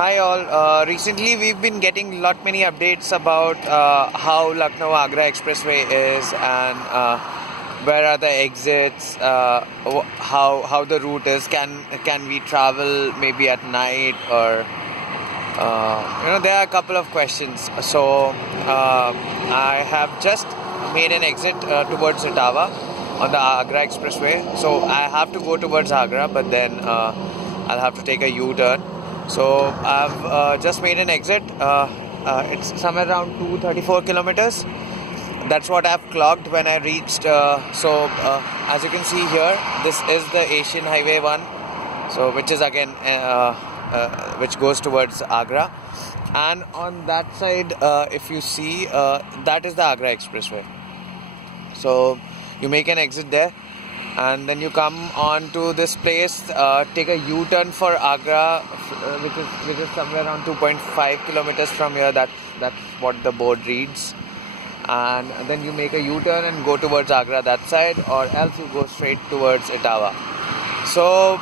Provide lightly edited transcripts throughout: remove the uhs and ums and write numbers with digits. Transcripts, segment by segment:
Hi all. Recently, we've been getting many updates about how Lucknow-Agra Expressway is and where are the exits, how the route is. Can we travel maybe at night or there are a couple of questions. So I have just made an exit towards Etawah on the Agra Expressway. So I have to go towards Agra, but then I'll have to take a U-turn. So I've just made an exit. It's somewhere around 234 kilometers. That's what I've clocked when I reached. As you can see here, this is the Asian Highway 1. So which is again which goes towards Agra, and on that side, if you see, that is the Agra Expressway. So you make an exit there, and then you come on to this place, take a U-turn for Agra, which is somewhere around 2.5 kilometers from here. That's what the board reads. And then you make a U-turn and go towards Agra that side, or else you go straight towards Etawah. So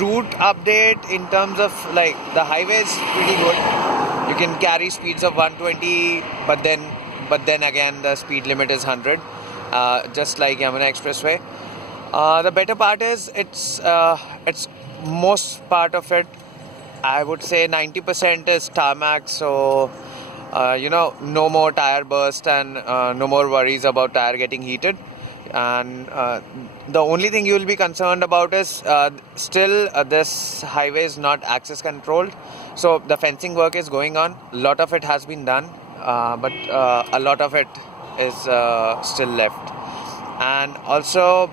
route update in terms of like the highway is pretty good. You can carry speeds of 120, but then again the speed limit is 100, just like Yamuna Expressway. The better part is it's most part of it, I would say 90% is tarmac. So no more tire burst and no more worries about tire getting heated. And the only thing you will be concerned about is still this highway is not access controlled. So the fencing work is going on. A lot of it has been done, but a lot of it is still left. And also,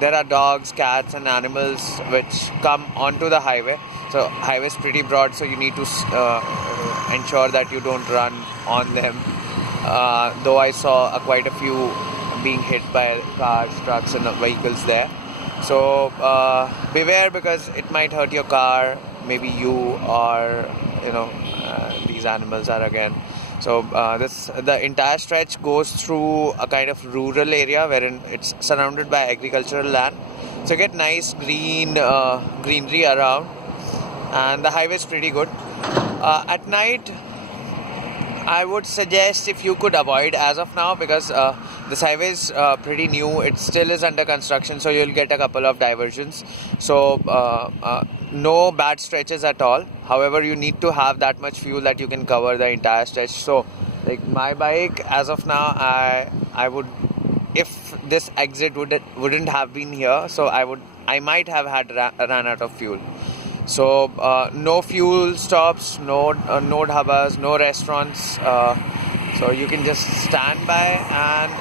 there are dogs, cats and animals which come onto the highway. So highway is pretty broad, so you need to ensure that you don't run on them. Though I saw quite a few being hit by cars, trucks and vehicles there. So beware, because it might hurt your car, maybe you, or these animals are again. So the entire stretch goes through a kind of rural area wherein it's surrounded by agricultural land. So you get nice greenery around, and the highway is pretty good. At night, I would suggest if you could avoid as of now, because this highway is pretty new. It still is under construction, so you'll get a couple of diversions. So no bad stretches at all. However, you need to have that much fuel that you can cover the entire stretch. So like my bike, as of now, I would, if this exit wouldn't have been here, so I might have had ran out of fuel. So no fuel stops, no dhabas, no restaurants. So you can just stand by and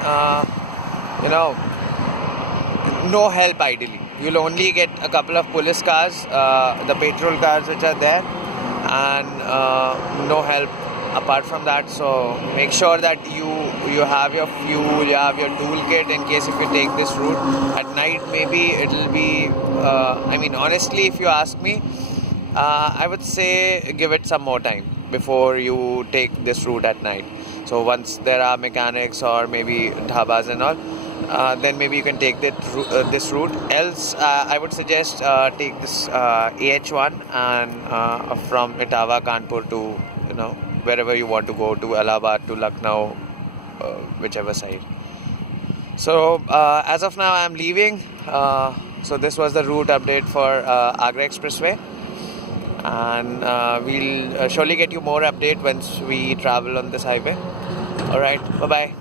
no help ideally. You'll only get a couple of police cars, the patrol cars which are there, and no help apart from that. So make sure that you have your fuel, you have your toolkit in case if you take this route at night. Maybe it'll be honestly, if you ask me, I would say give it some more time before you take this route at night. So once there are mechanics or maybe dhabas and all, then maybe you can take this route. Else, I would suggest take this AH1 and from Etawah, Kanpur to wherever you want to go, to Allahabad, to Lucknow, whichever side. So as of now, I am leaving. So this was the route update for Agra Expressway, and we'll surely get you more update once we travel on this highway. All right, bye bye.